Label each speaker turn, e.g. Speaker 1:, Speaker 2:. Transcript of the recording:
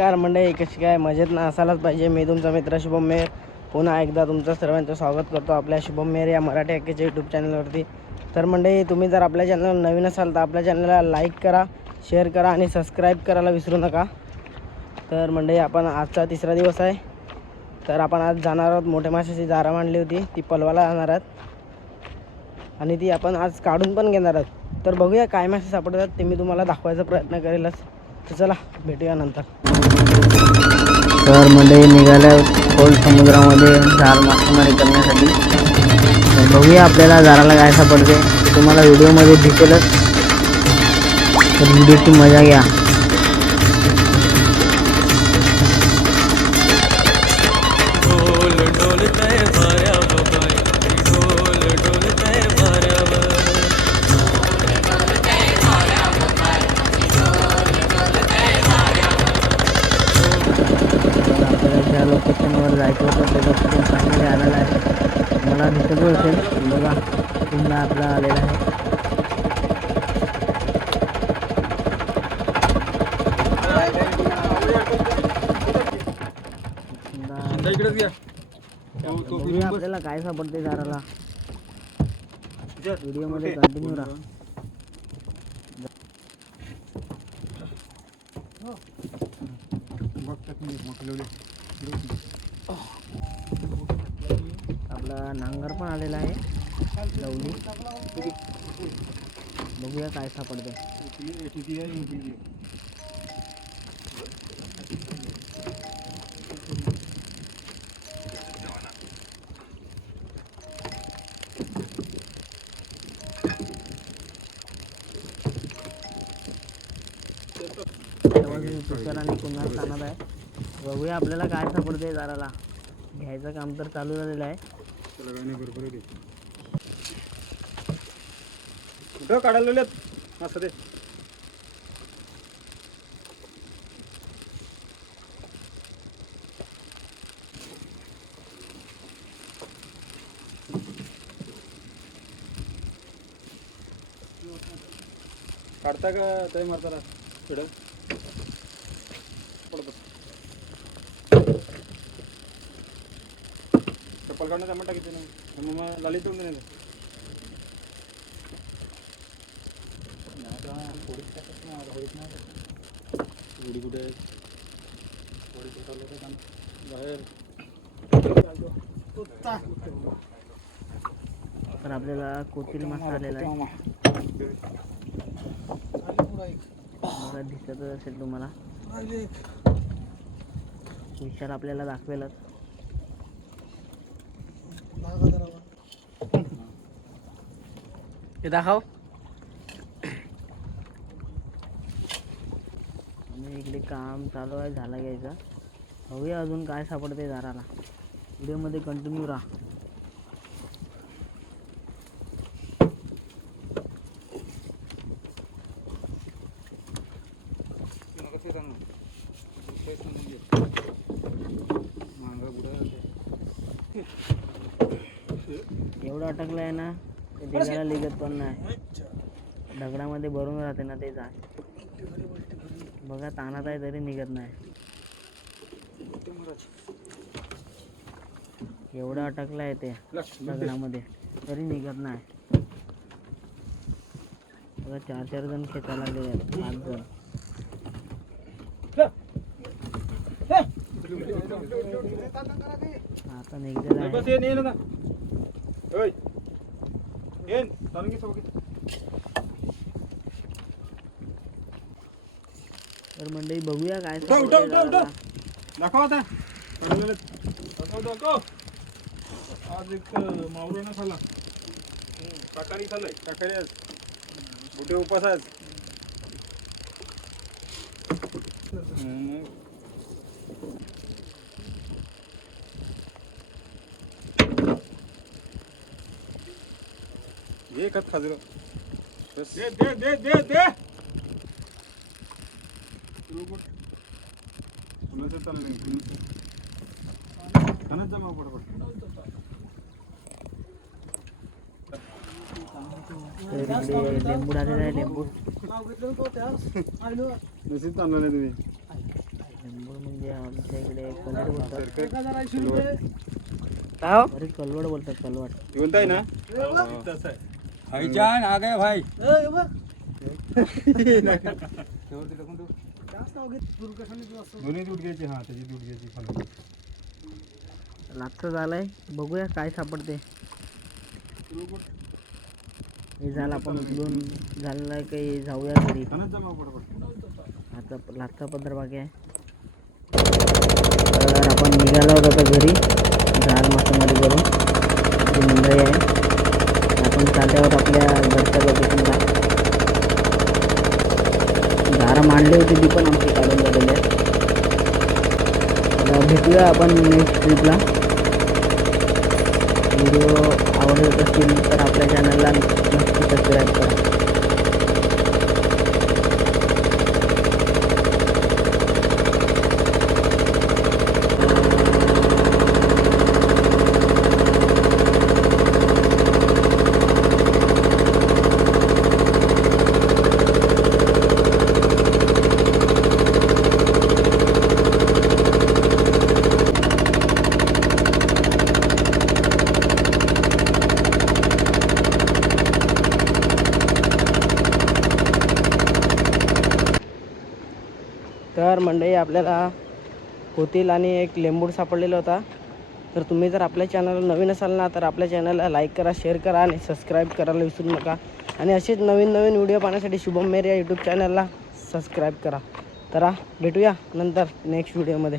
Speaker 1: नमस्कार मंडळी कशी काय? मजेत ना? असायलाच पाहिजे. मी तुमचा मित्र शुभम मेहर. पुन्हा एकदा तुमचं सर्वांचं स्वागत करतो आपल्या शुभम मेहर या मराठी अक्केच्या यूट्यूब चॅनलवरती तर मंडळी तुम्ही जर आपल्या चॅनल नवीन असाल तर आपल्या चॅनलला लाईक करा शेअर करा आणि सबस्क्राईब करायला विसरू नका. तर मंडळी आपण आजचा तिसरा दिवस आहे. तर आपण आज जाणार आहोत. मोठ्या माशाची जारा मांडली होती. ती पलवाला जाणार आहोत. आणि ती आपण आज काढून पण घेणार आहोत. तर बघूया काय मासे सापडतात ते मी तुम्हाला दाखवायचा प्रयत्न करेलच. तर चला भेटूया नंतर. शहरमध्ये निघाल्या खोल समुद्रामध्ये झार मासेमारी करण्यासाठी. बघूया आपल्याला जाराला काय सापडते तुम्हाला व्हिडिओमध्ये दिसेलच. तर व्हिडिओची मजा घ्या. आपला आलेला आहे. बघूया आपल्याला काय सापडते झाडाला व्हिडिओमध्ये कंटिन्यू राहा. आपला नांगर पण आलेला आहे. लावली. बघूया काय सापडते आणि पुन्हा स्थानात आहे. बघूया आपल्याला काय सापडते दाराला घ्यायचं काम तर चालू झालेलं आहे.
Speaker 2: त्याला काय नाही बरोबर आहे ते. कुठं काढायला लावल्यात असं ते काढता का ताई मारताना थोडं पडत बस. चप्पल काढणं जमा टाकीचं नाही आणि मग लाली ठेवून देण्याचं कुठे तर
Speaker 1: आपल्याला कोतील मासा आलेला आहे. दिसत असेल तुम्हाला. विचार आपल्याला दाखवेलच. हे दाखव. इकडे काम चालू आहे झाला घ्यायचा. बघूया अजून काय सापडते दाराला. व्हिडिओमध्ये कंटिन्यू राहा. एवढं अटकलं आहे ना ते देवाला लिगत पण नाही. दगडामध्ये भरून राहते ना ते जाय बघा तानात आहे तरी निघत नाही एवढं अटकलं आहे ते दगडामध्ये तरी निघत नाही बघा चार चार जण खेचायला लागले आहेत पाच जण आता निघलेला आहे तर मंडळी बघूया काय.
Speaker 2: दाखव आता. काढलेलं दाखव दाखव. आज एक खाल्ला. काकारी खाल्लंय. काकारी आज. मोठे उपास आज. हम्म. घे खत खाजर. दे दे दे दे दे.
Speaker 1: लिंबू टाकलेला आहे लिंबू
Speaker 2: नशीब चाललं नाही तुम्ही
Speaker 1: लिंबू आमच्या इकडे कलवड बोलतात
Speaker 2: हा
Speaker 1: अरे कलवड बोलतात कलवड
Speaker 2: आहे ना
Speaker 3: भाईजान आ गए भाई
Speaker 2: दोन्ही दूध घ्यायची हा त्याची दूध घ्यायची खाली.
Speaker 1: लागतं झालंय. बघूया काय सापडते. हे झालं आपण उचलून झालेलं आहे काही जाऊया घरी. आता पदर बाकी आहे. तर आपण निघालो होतो आता घरी. झाड मासेमारी करून. मंडळी आहे. आपण चालले आहोत आपल्या घरच्या लोकेशनला आता मांडली होती ती पण आमची काढून झालेली आहे. भेटूया आपण नेक्स्ट ट्रिपला व्हिडिओ आवडत असतील तर आपल्या चॅनलला नक्की सबस्क्राईब करा. तर मंडळी आपल्याला कोतील आणि एक लेंबूड सापडलेला होता. तर तुम्ही जर आपल्या चॅनलला नवीन असाल ना तर आपल्या चॅनलला लाईक करा शेअर करा आणि सबस्क्राईब करायला विसरू नका. आणि असेच नवीन नवीन व्हिडिओ पाहण्यासाठी शुभम मेर या यूट्यूब चॅनलला सबस्क्राईब करा. तर भेटूया नंतर नेक्स्ट व्हिडिओमध्ये